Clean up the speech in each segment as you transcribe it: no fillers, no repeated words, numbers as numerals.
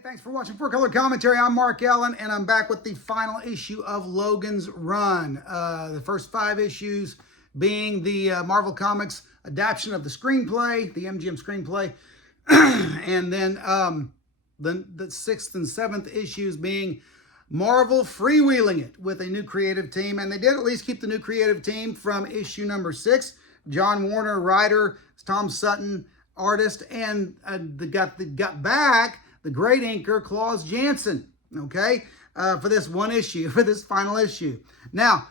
Hey, thanks for watching Four Color Commentary. I'm Mark Allen, and I'm back with the final issue of Logan's run. The first 5 issues being the Marvel Comics adaptation of the screenplay, the MGM screenplay, and then the 6th and 7th issues being Marvel freewheeling it with a new creative team. And they did at least keep the new creative team from issue number 6. John Warner, writer, Tom Sutton, artist, and got back the great inker Klaus Janson, okay, for this one issue, for this final issue. Now,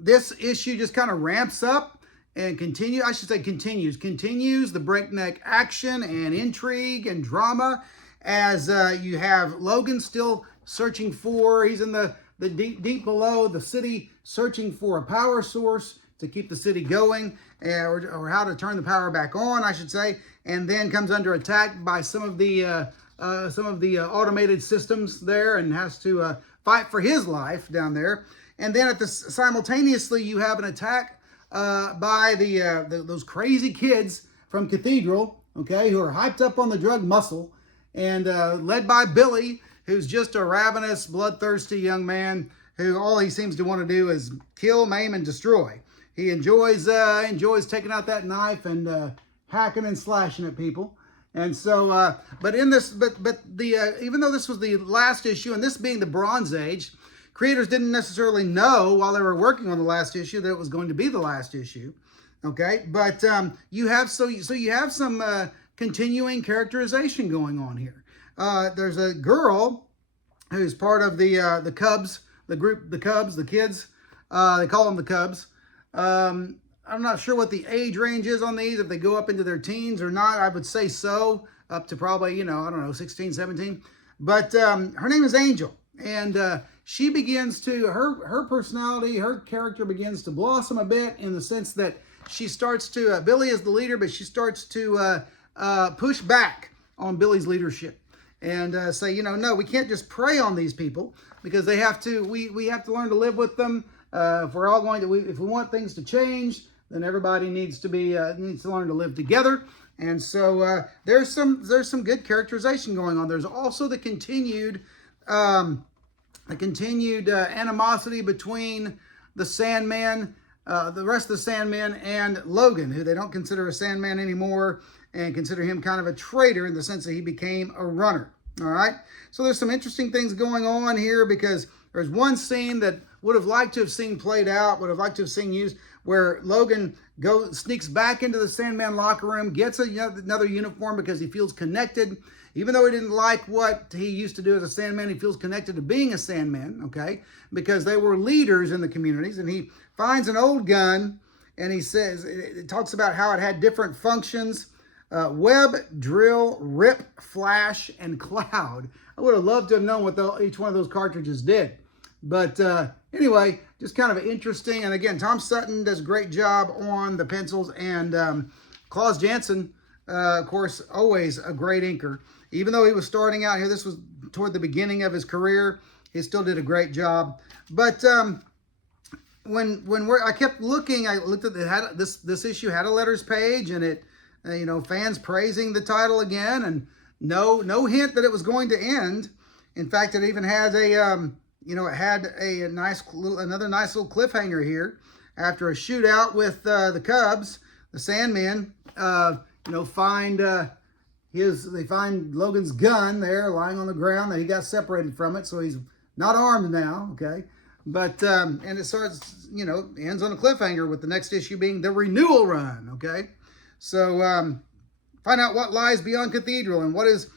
this issue just kind of ramps up and continues the breakneck action and intrigue and drama as you have Logan still searching for, he's in the deep below the city, searching for a power source to keep the city going, or how to turn the power back on, I should say, and then comes under attack by some of the automated systems there, and has to fight for his life down there. And then simultaneously, you have an attack by those crazy kids from Cathedral, okay, who are hyped up on the drug muscle, and led by Billy, who's just a ravenous, bloodthirsty young man who all he seems to want to do is kill, maim, and destroy. He enjoys taking out that knife and hacking and slashing at people. And so, even though this was the last issue, and this being the Bronze Age, creators didn't necessarily know while they were working on the last issue that it was going to be the last issue. Okay, but you have some continuing characterization going on here. There's a girl who's part of the Cubs, the kids. They call them the Cubs. I'm not sure what the age range is on these, if they go up into their teens or not. I would say so, up to probably, I don't know, 16, 17. But her name is Angel, and she begins to, her personality, her character begins to blossom a bit in the sense that she starts to, Billy is the leader, but she starts to push back on Billy's leadership and say, no, we can't just prey on these people because they have to, we have to learn to live with them. If we're all going to, if we want things to change, then everybody needs to learn to live together. And so there's some good characterization going on. There's also the continued animosity between the Sandman, the rest of the Sandmen, and Logan, who they don't consider a Sandman anymore and consider him kind of a traitor in the sense that he became a runner. All right. So there's some interesting things going on here because there's one scene that would have liked to have seen played out, would have liked to have seen used, where Logan sneaks back into the Sandman locker room, gets another uniform because he feels connected. Even though he didn't like what he used to do as a Sandman, he feels connected to being a Sandman, okay? Because they were leaders in the communities. And he finds an old gun, and he says, it talks about how it had different functions. Web, drill, rip, flash, and cloud. I would have loved to have known what each one of those cartridges did. But anyway, just kind of interesting. And again, Tom Sutton does a great job on the pencils. And Klaus Janson, of course, always a great inker. Even though he was starting out here, this was toward the beginning of his career, he still did a great job. But I kept looking, I looked at this issue had a letters page, and it, fans praising the title again, and no hint that it was going to end. In fact, it even had it had another nice little cliffhanger here after a shootout with the Cubs. The Sandmen, they find Logan's gun there lying on the ground that he got separated from it, so he's not armed now. Okay, but and it starts, ends on a cliffhanger with the next issue being the renewal run. Okay, so find out what lies beyond Cathedral and what is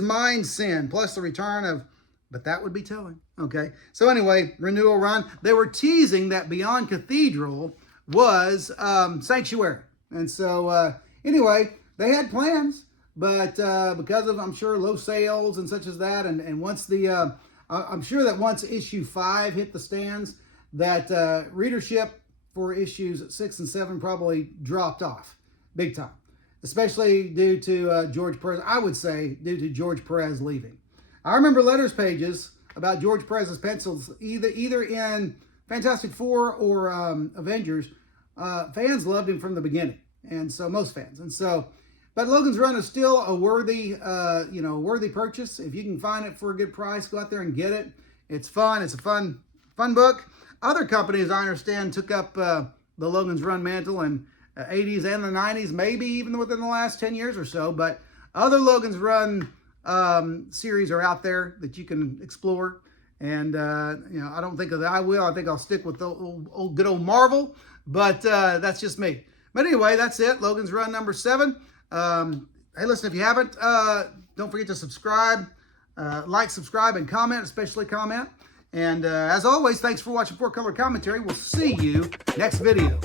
mind sin, plus the return of. But that would be telling. Okay. So anyway, renewal run. They were teasing that Beyond Cathedral was Sanctuary. And so anyway, they had plans, but because of, I'm sure, low sales and such as that, and once I'm sure that once issue 5 hit the stands, that readership for issues 6 and 7 probably dropped off big time, especially due to George Perez. I would say due to George Perez leaving. I remember letters pages about George Perez's pencils, either in Fantastic Four or Avengers. Fans loved him from the beginning, and so most fans. And so But Logan's Run is still a worthy, worthy purchase. If you can find it for a good price, go out there and get it. It's fun. It's a fun book. Other companies, I understand, took up the Logan's Run mantle in the 80s and the 90s, maybe even within the last 10 years or so. But other Logan's Run series are out there that you can explore. And, I don't think that I will. I think I'll stick with the good old Marvel. But that's just me. But anyway, that's it. Logan's Run number 7. Hey, listen, if you haven't, don't forget to subscribe, like, subscribe, and comment, especially comment. And as always, thanks for watching 4 Color Commentary. We'll see you next video.